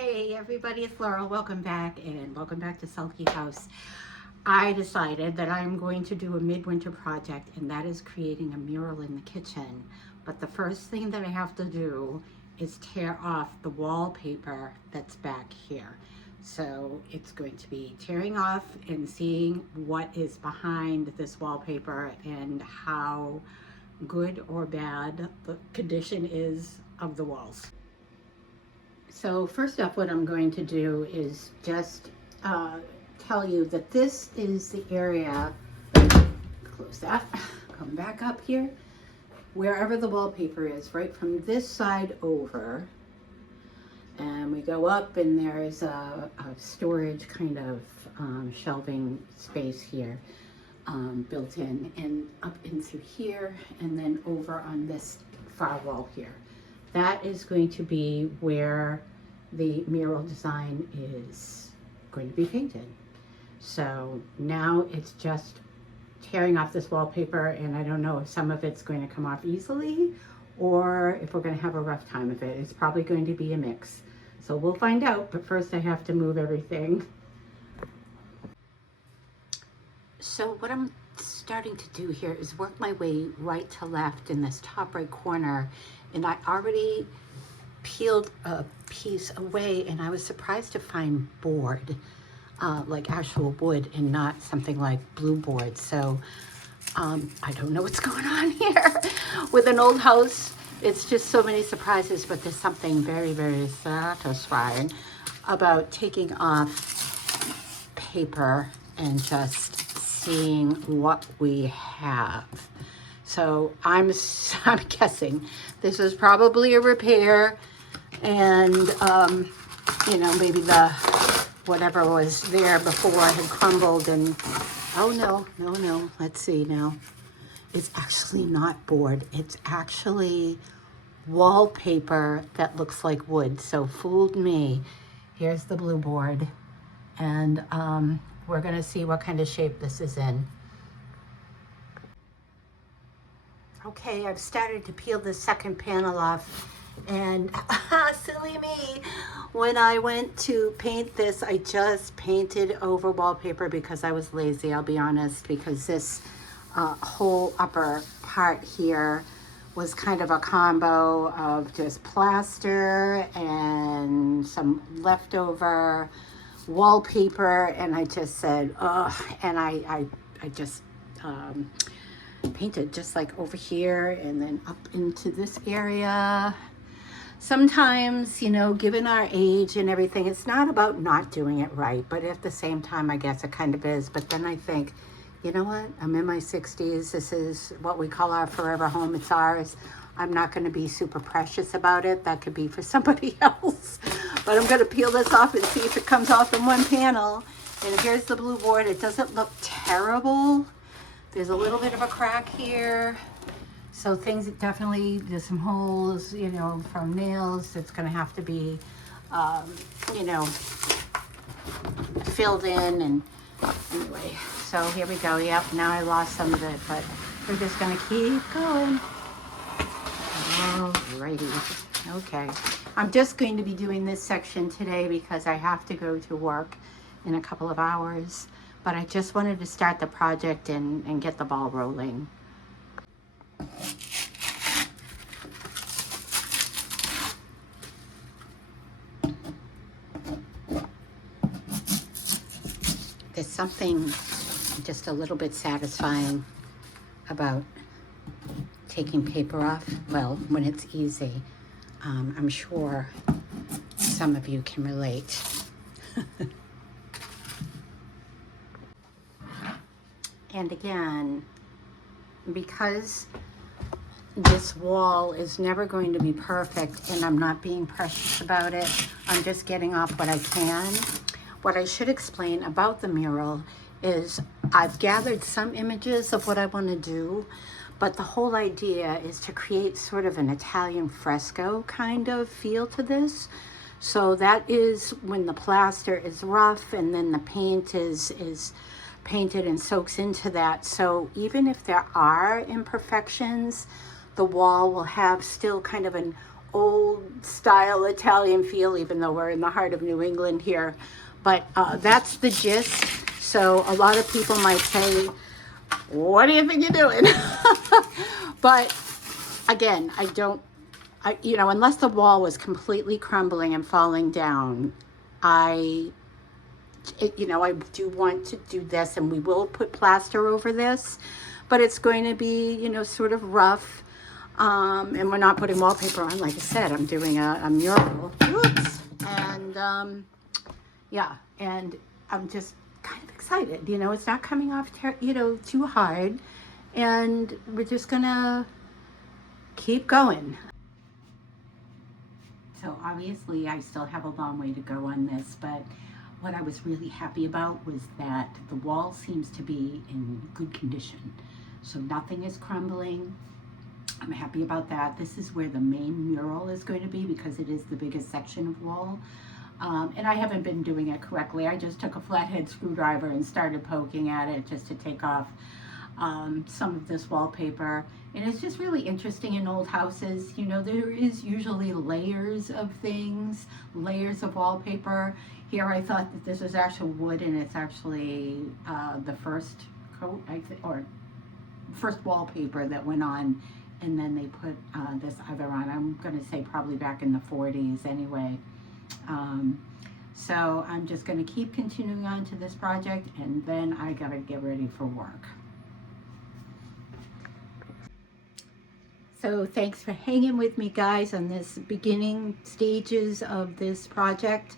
Hey everybody, it's Laurel. Welcome back and welcome back to Sulky House. I decided that I'm going to do a midwinter project, and that is creating a mural in the kitchen. But the first thing that I have to do is tear off the wallpaper that's back here. So it's going to be tearing off and seeing what is behind this wallpaper and how good or bad the condition is of the walls. So first off, what I'm going to do is just tell you that this is the area, close that, come back up here, wherever the wallpaper is, right from this side over, and we go up and there's a storage kind of shelving space here built in, and up in through here, and then over on this far wall here. That is going to be where the mural design is going to be painted. So now it's just tearing off this wallpaper, and I don't know if some of it's going to come off easily or if we're going to have a rough time of it. It's probably going to be a mix. So we'll find out, but first I have to move everything. So what I'm starting to do here is work my way right to left in this top right corner, and I already peeled a piece away, and I was surprised to find board, like actual wood and not something like blue board. So I don't know what's going on here with an old house. It's just so many surprises, but there's something very, very satisfying about taking off paper and just seeing what we have. So I'm guessing this is probably a repair, and you know, maybe the whatever was there before had crumbled, and oh no, let's see now. It's actually not board. It's actually wallpaper that looks like wood. So fooled me. Here's the blue board, and we're gonna see what kind of shape this is in. Okay, I've started to peel the second panel off, and silly me, when I went to paint this, I just painted over wallpaper because I was lazy, I'll be honest, because this whole upper part here was kind of a combo of just plaster and some leftover wallpaper, and I just said, ugh, and I just painted just like over here and then up into this area. Sometimes, you know, given our age and everything, it's not about not doing it right, but at the same time, I guess it kind of is. But then I think, you know what? I'm in my 60s. This is what we call our forever home. It's ours. I'm not going to be super precious about it. That could be for somebody else. But I'm going to peel this off and see if it comes off in one panel. And here's the blue board. It doesn't look terrible. There's a little bit of a crack here. So things definitely, there's some holes, you know, from nails. It's going to have to be, you know, filled in. And anyway, so here we go. Yep, now I lost some of it, but we're just going to keep going. Alrighty. Okay. I'm just going to be doing this section today because I have to go to work in a couple of hours. But I just wanted to start the project and get the ball rolling. There's something just a little bit satisfying about taking paper off. Well, when it's easy. I'm sure some of you can relate. And again, because this wall is never going to be perfect and I'm not being precious about it, I'm just getting off what I can. What I should explain about the mural is I've gathered some images of what I want to do, but the whole idea is to create sort of an Italian fresco kind of feel to this. So that is when the plaster is rough and then the paint is painted and soaks into that. So even if there are imperfections, the wall will have still kind of an old style Italian feel, even though we're in the heart of New England here. But that's the gist. So a lot of people might say, what do you think you're doing? But again, you know, unless the wall was completely crumbling and falling down, you know, I do want to do this, and we will put plaster over this, but it's going to be, you know, sort of rough. And we're not putting wallpaper on. Like I said, I'm doing a mural. Whoops. And yeah, and I'm just kind of excited. You know, it's not coming off, you know, too hard, and we're just gonna keep going. So obviously I still have a long way to go on this, but what I was really happy about was that the wall seems to be in good condition. So nothing is crumbling. I'm happy about that. This is where the main mural is going to be because it is the biggest section of wall. And I haven't been doing it correctly. I just took a flathead screwdriver and started poking at it just to take off some of this wallpaper. And it's just really interesting in old houses. You know, there is usually layers of things, layers of wallpaper. Here I thought that this was actual wood, and it's actually the first coat, or first wallpaper that went on, and then they put this other on. I'm going to say probably back in the 40s anyway. So I'm just going to keep continuing on to this project, and then I got to get ready for work. So thanks for hanging with me, guys, on this beginning stages of this project.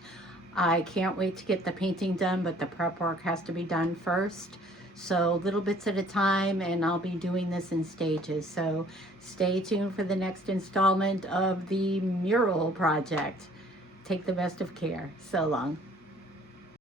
I can't wait to get the painting done, but the prep work has to be done first. So little bits at a time, and I'll be doing this in stages. So stay tuned for the next installment of the mural project. Take the best of care. So long.